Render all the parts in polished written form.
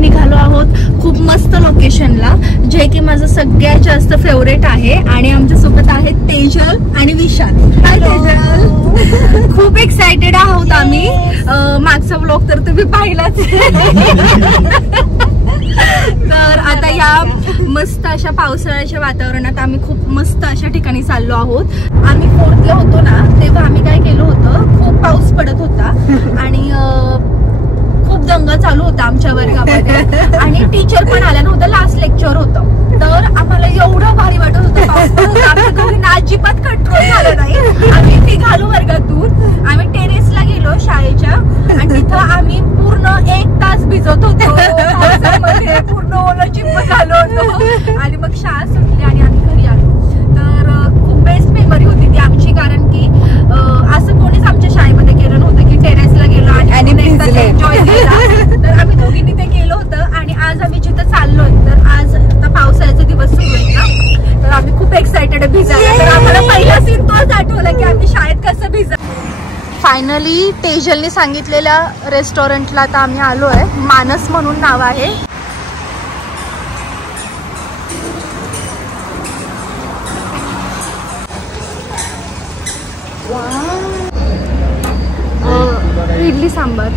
निघालो आहोत खूप मस्त लोकेशनला, जे की माझं सगळ्यात जास्त फेवरेट आहे. आणि आमच्या सोबत आहेत तेजल आणि विशाल. हाय तेजल. खूप एक्साइटेड आहोत आम्ही. मागचा व्लॉग तर तुम्ही पाहिलाच. तर आता या मस्त अशा पावसाळ्याच्या वातावरणात आम्ही खूप मस्त अशा ठिकाणी चाललो आहोत. आम्ही 4thला होतो ना, तेव्हा आम्ही काय केलं होतं, खूप पाऊस पडत होता आणि खूप दंगा चालू होता आमच्या वर्गामध्ये आणि टीचर पण आल्या नव्हतं, लास्ट लेक्चर होतं. तर आम्हाला एवढं भारी वाटत होतं, पाऊस पडत होता, आमच्या दोघींना अजिबात कंट्रोल झालं नाही. आम्ही निघालो वर्गातून, आम्ही टेरेसला गेलो शाळेच्या आणि तिथं आम्ही पूर्ण 1 तास भिजत होतो पावसामध्ये, पूर्ण ओलं चिप्प झालो होतो आणि मग शाळा सुटली आणि आम्ही घरी आलो. तर खूप बेस्ट मेमरी होती ती आमची, कारण की असं कोणीच आमच्या शाळेमध्ये केलं नव्हतं की टेरेसला गेलो आणि एन्जॉय केला. तर आम्ही दोघींनी ते केलं होतं. आणि आज आम्ही जिथं चाललोय, तर आज आता पावसाळ्याचे दिवस सुरू आहेत ना, तर आम्ही खूप एक्साइटेड आहे भिजायला. तर आम्हाला पहिला सीन तोच आठवला की आम्ही शाळेत कसं भिजा. फायनली तेजलने सांगितलेल्या रेस्टॉरंटला आता आम्ही आलोय. मानस म्हणून नाव आहे. इडली सांबार.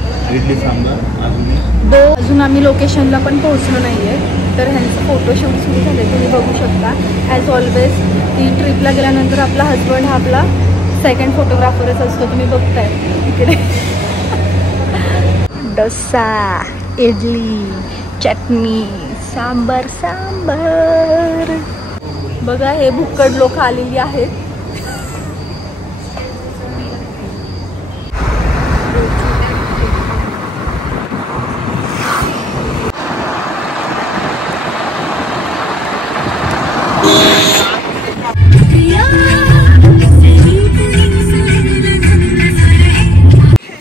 अजून आम्ही लोकेशनला पण पोहोचलो नाहीये, तर ह्यांचं फोटोशूट सुरू झाले, तुम्ही बघू शकता. ॲज ऑलवेज ती ट्रिपला गेल्यानंतर आपला हजबंड हा आपला सेकंड फोटोग्राफरच असतो. तुम्ही बघताय इकडे डोसा, इडली, चटणी, सांबार. बघा हे भुक्कड लोक आलेली आहेत.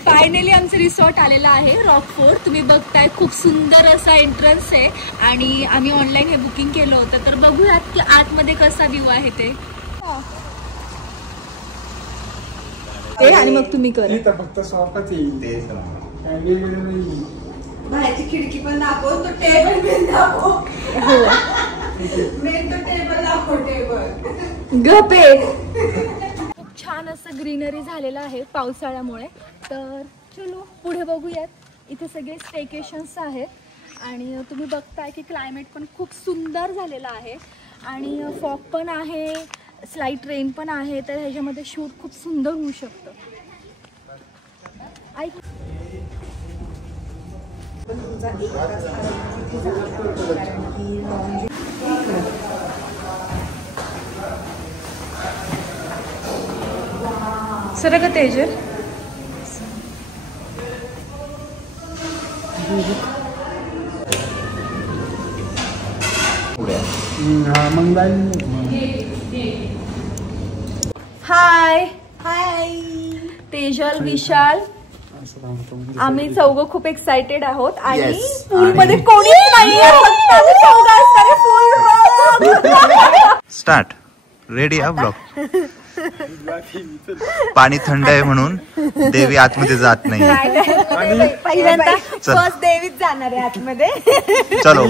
फायनली आमचं रिसॉर्ट आलेला आहे रॉकफोर्ट. तुम्ही बघताय खूप सुंदर असा एंट्रन्स आहे आणि आम्ही ऑनलाईन हे बुकिंग केलं होतं. तर बघूयात की आतमध्ये कसा व्ह्यू आहे ते. आणि मग तुम्ही करा फक्त सॉफ्टच येईल. बाहेरची खिडकी पण दाखव, तो टेबल पण दाखव. मेन तो टेबल दाखव, टेबल गपे. खूप छान असं ग्रीनरी झालेलं आहे पावसाळ्यामुळे. तर चलो पुढे बघूयात. इथे सगळे स्टेकेशन्स आहेत आणि तुम्ही बघताय की क्लायमेट पण खूप सुंदर झालेलं आहे आणि फॉग पण आहे, स्लाइट रेन पण आहे. तर ह्याच्यामध्ये शूट खूप सुंदर होऊ शकतं. ऐक सर का तेजल. हाय हाय तेजल, विशाल, आम्ही चौघं खूप एक्साइटेड आहोत आणि पूलमध्ये कोणीच नाहीये, फक्त आम्ही चौघं असताना फुल स्टार्ट. रेडी हा ब्लॉग. पाणी थंड आहे म्हणून देवी आतमध्ये जात नाही. पहिल्यांदा फर्स्ट देवीच जाणार आहे आतमध्ये. चलो.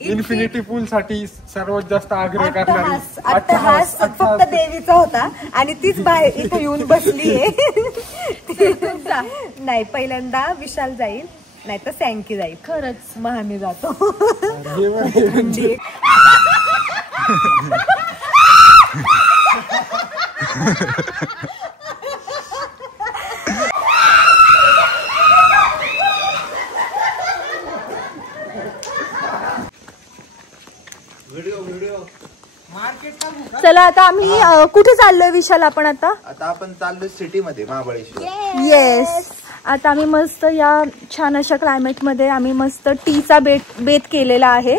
इन्फिनिटी पूल साठी सर्वात जास्त आग्रह करणारी अट्टहास फक्त देवीचा होता आणि तीच बाहेर इथे येऊन बसलीये. नाही, पहिल्यांदा विशाल जाईल, नाही तर सँकी जाईल. खरंच मग आम्ही जातो. चला आता आम्ही कुठे चाललोय विशाल? आपण आता आपण चाललोय सिटी मध्ये, महाबळेश्वर. येस. आता आम्ही मस्त या छान अशा क्लायमेट मध्ये आम्ही मस्त टीचा बेत केलेला आहे.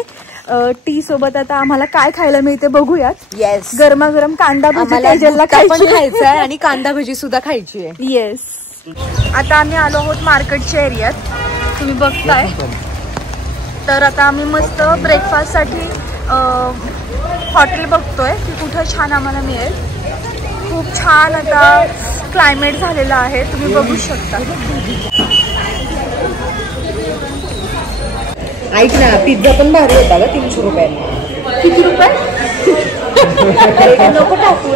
टी सोबत आता आम्हाला काय खायला मिळते बघूयात. येस, गरमागरम कांदा भजी तेजलला खायचा आहे आणि कांदा भजी सुद्धा खायची आहे. येस. आता आम्ही आलो आहोत मार्केटच्या एरियात, तुम्ही बघताय. तर आता आम्ही मस्त ब्रेकफास्ट साठी हॉटेल बघतोय की कुठं छान आम्हाला मिळेल. खूप छान आता क्लायमेट झालेलं आहे, तुम्ही बघू शकता. ऐक ना, पिझ्झा पण भारी होता ग 300 रुपयाला. किती रुपये? नको टाकू.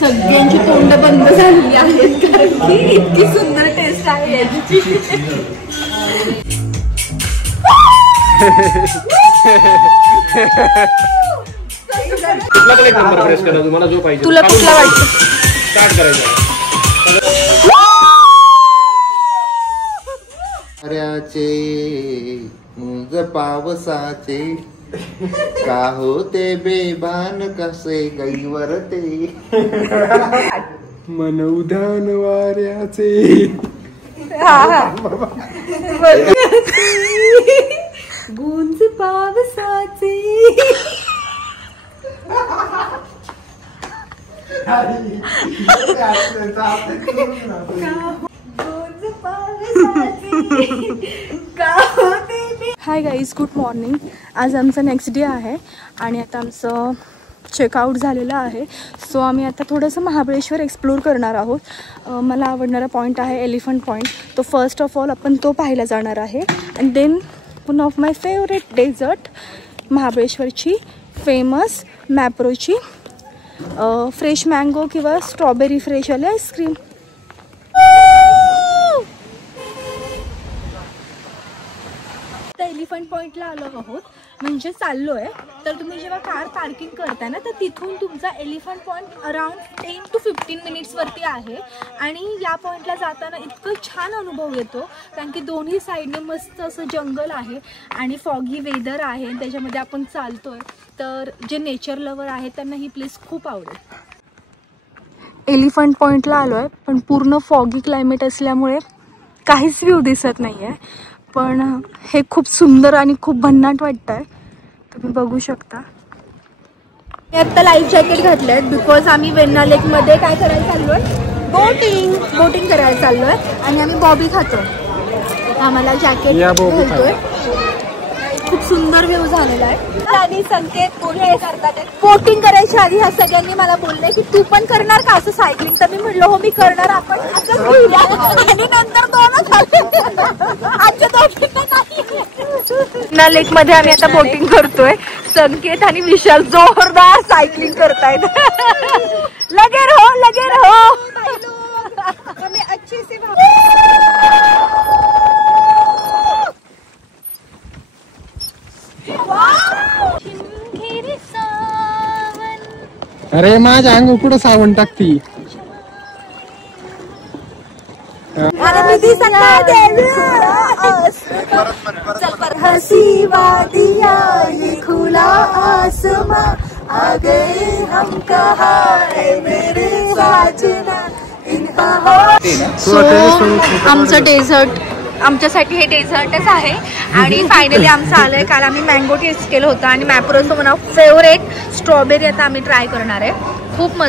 सगळ्यांची तोंड बंद झालेली आहेत कारण की इतकी सुंदर टेस्ट आहे याची. कुठला पण एक नंबर प्रेस करा तुम्हाला जो पाहिजे. तुला कुठला वाटतं? स्टार्ट करायचं. वाऱ्याचे मुंज पावसाचे का होते बेबान कसे गईवर ते मन उधान वाऱ्याचे. गुंज पावसाचे. Hi guys, good morning. आज आमचा नेक्स्ट डे आहे आणि आता आमचं चेकआउट झालेलं आहे. सो आम्ही आता थोडंसं महाबळेश्वर एक्सप्लोर करणार आहोत. मला आवडणारा पॉईंट आहे एलिफंट पॉईंट. तो फर्स्ट ऑफ ऑल आपण तो पाहायला जाणार आहे. And then one of my favourite dessert महाबळेश्वरची फेमस मॅप्रोची फ्रेश मँगो किंवा स्ट्रॉबेरी फ्रेशवाली आईस्क्रीम. एलिफंट पॉईंटला आलो आहोत म्हणजे चाललो आहे. तर तुम्ही जेव्हा कार पार्किंग करताय ना तर तिथून तुमचा एलिफंट पॉईंट अराउंड 10 to 15 मिनिट्सवरती आहे. आणि या पॉईंटला जाताना इतकं छान अनुभव येतो कारण की दोन्ही साईडने मस्त असं जंगल आहे आणि फॉगी वेदर आहे. त्याच्यामध्ये आपण चालतोय तर जे नेचर लवर आहेत त्यांना ही प्लेस खूप आवडेल. एलिफंट पॉईंटला आलो आहे पण पूर्ण फॉगी क्लायमेट असल्यामुळे काहीच व्ह्यू दिसत नाही आहे. पण हे खूप सुंदर आणि खूप भन्नाट वाटत आहे. तुम्ही बघू शकता. मी आत्ता लाईफ जॅकेट घातलं आहे बिकॉज आम्ही वेण्णा लेकमध्ये काय करायला चाललो आहे, बोटिंग करायला चाललो आहे. आणि आम्ही बॉबी खातो. आम्हाला जॅकेट घालतोय. खूप सुंदर व्ह्यू झालेला आहे. आणि संकेत पुढे करतात. बोटिंग करायच्या आधी ह्या सगळ्यांनी मला बोलले की तू पण करणार का असं सायकलिंग. तर मी म्हणलो हो मी करणार, आपण असं घेऊया. आणि नंतर दोनच आजच्या वेण्णा लेक मध्ये आम्ही आता बोटिंग करतोय. संकेत आणि विशाल जोरदार सायकलिंग करतायत. लगे रहो. हमें अच्छे से अरे माझ्या अंग कुठं सावण टाकती. हसी वादिया ये खुला आसमां आ गए हम कहाँ है मेरे साजना इनका. सो आमचं डेझर्ट आमच्यासाठी हे डेझर्टच आहे. आणि फायनली आमचं आलंय. काल आम्ही मँगो टेस्ट केलं होतं आणि मॅप्रोचं म्हणा फेवरेट स्ट्रॉबेरी आता आम्ही ट्राय करणार आहे. खूप मस्त.